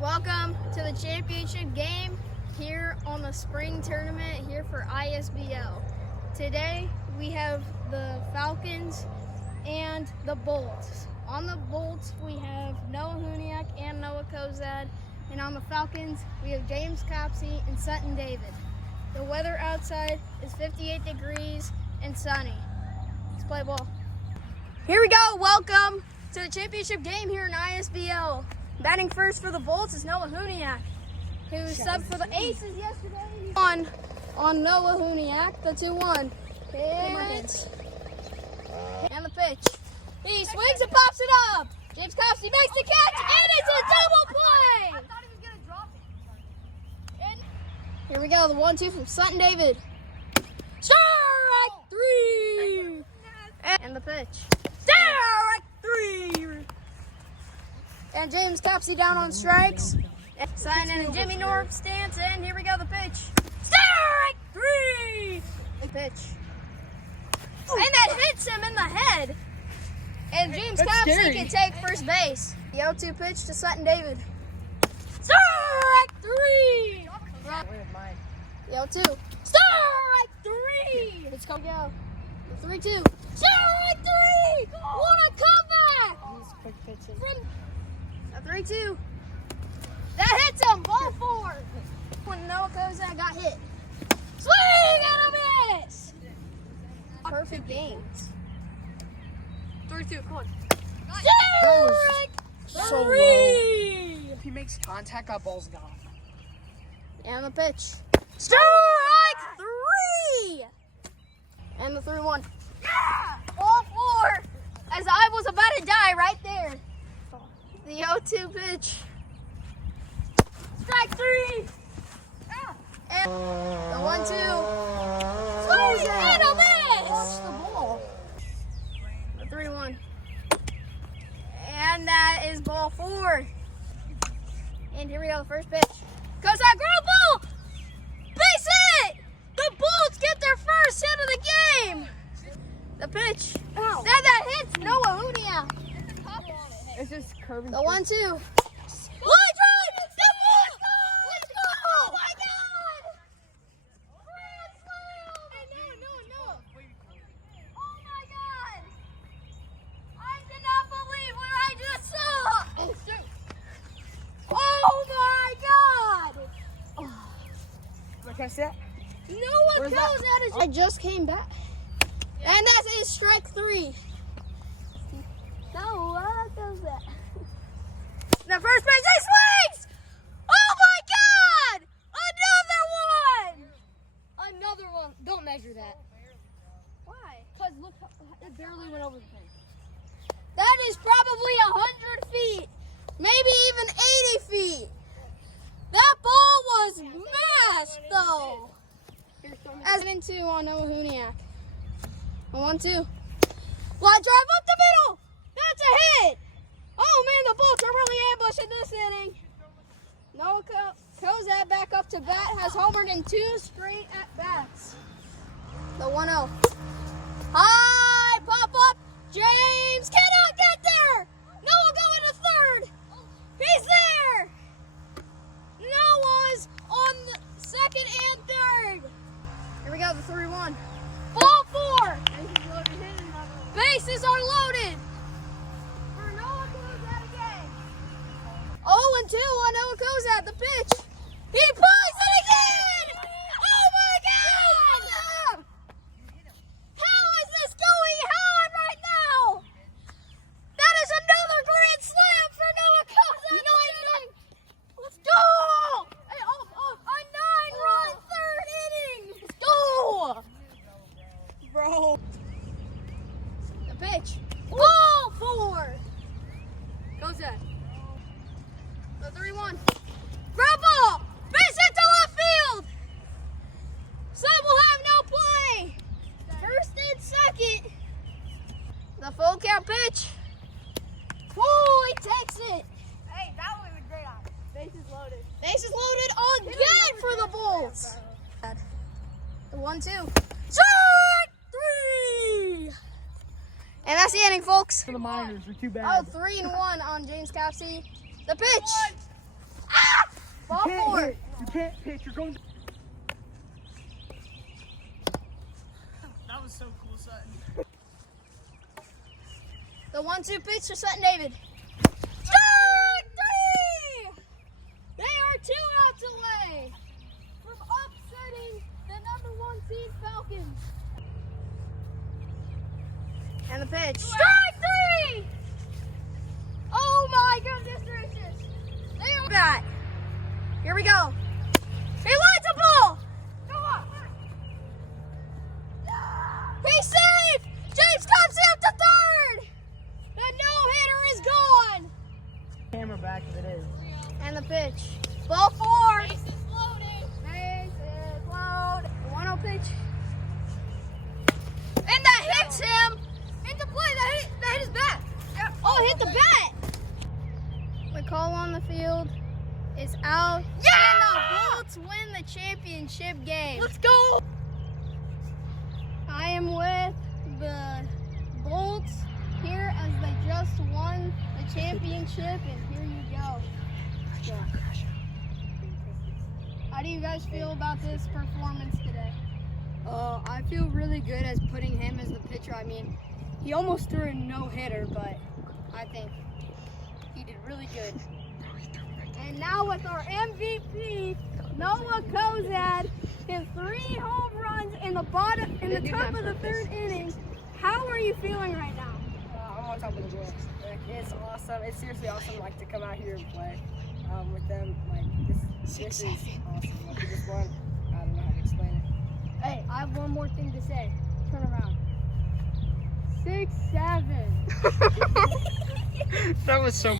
Welcome to the championship game here on the spring tournament here for ISBL. Today we have the Falcons and the Bolts. On the Bolts we have Noah Huniak and Noah Kozad, and on the Falcons we have James Copsey and Sutton David. The weather outside is 58 degrees and sunny. Let's play ball. Here we go. Welcome to the championship game here in ISBL. Batting first for the Bolts is Noah Huniak, who subbed for the Aces yesterday. On Noah Huniak, the 2-1. Pitch. And the pitch. He swings and pops it up. James Copsey makes the catch, and it's a double play. I thought he was going to drop it. And here we go, the 1-2 from Sutton David. Strike 3. And the pitch. Strike 3. And James Copsey down on strikes. Sutton and Jimmy North stance, and here we go, the pitch. Strike 3. The pitch. And that hits him in the head. And James Copsey can take first base. The 0-2 pitch to Sutton David. Strike 3. The 0-2. Strike 3. Let's go. The 3-2. Strike 3. What a comeback. From the 3-2. That hits him. Ball 4. When Noah Kozad got hit. Swing and a miss. Perfect games. 3-2, come on. Strike So 3. If he makes contact, that ball's gone. And the pitch. Strike 3. And the 3-1. Ball 4. As I was about to die right there. The 0-2 pitch. Strike 3. And the 1-2. Swing and a miss. Watch the ball. The 3-1. And that is ball 4. And here we go, the first pitch. Goes that ground ball. Base hit. The Bolts get their first hit of the game. The pitch. Ow. That hits Noah Huniak. It's just curving. The 1-2. Line drive. The Bolts go. Let's go. Oh my God. Grand slam. No. Oh my God. I did not believe what I just saw. Oh my God. Can I see that? Noah Kozad is. I just came back. And that is strike 3. Noah Kozad. The first base, he swings! Oh my God! Another one! Don't measure that. Why? Because look, it barely went over the fence. That is probably 100 feet. Maybe even 80 feet. That ball was mashed though. As in 2 on Noah Huniak. A 1-2. Line drive up the middle. That's a hit. Oh man, the Bolts are really ambushing this inning. Noah Kozad back up to bat, has homered in 2 straight at bats. The 1-0. High pop up. James cannot get there. Noah going to third. He's there. Noah's on the second and third. Here we go, the 3-1. Ball 4. Bases are loaded. For Noah Kozad again. 0-2 on Noah Kozad. The pitch. He plays it again. Oh my God. How is this going on right now? That is another grand slam for Noah Kozad. Let's go. A 9-run third inning. Let's go. Bro. The pitch. Ball 4. Kozad. The 3-1. Ground ball. Base hit to left field. Sub will have no play. First and second. The full count pitch. Woo, he takes it. Hey, that was a great eye. Bases loaded. Bases loaded again for the Bolts. The 1-2. Strike 3. And that's the inning, folks. The monitors are too bad. Oh, 3-1 on James Copsey. The pitch. Ball four. You can't pitch. You're going. That was so cool, Sutton. The 1-2 pitch to Sutton David. Strike three! They are 2 outs away from upsetting the #1 seed Falcons. And the pitch. Strike three! Oh my goodness gracious. They are back. Here we go. He lines a ball. Go on. He's safe. James Thompson up to third. The no-hitter is gone. Camera back if it is. And the pitch. Ball four. Base is loaded. Base is loaded. 1-0 pitch. And that hits him. Into play. That hit his bat. Yeah. Oh, it hit the bat. The call on the field is out. Yeah! And the Bolts win the championship game. Let's go. I am with the Bolts here as they just won the championship, and here you go. How do you guys feel about this performance today? I feel really good as putting him as the pitcher. I mean, he almost threw a no-hitter, but I think he did really good. And now with our MVP, Noah Kozad, his 3 home runs in the top of the 3rd inning. How are you feeling right now? I'm on top of the world. It's awesome. It's seriously awesome, like, to come out here and play with them. Like, this is awesome. Like, we just won. I don't know how to explain it. Hey, I have one more thing to say. Turn around. 6-7. That was so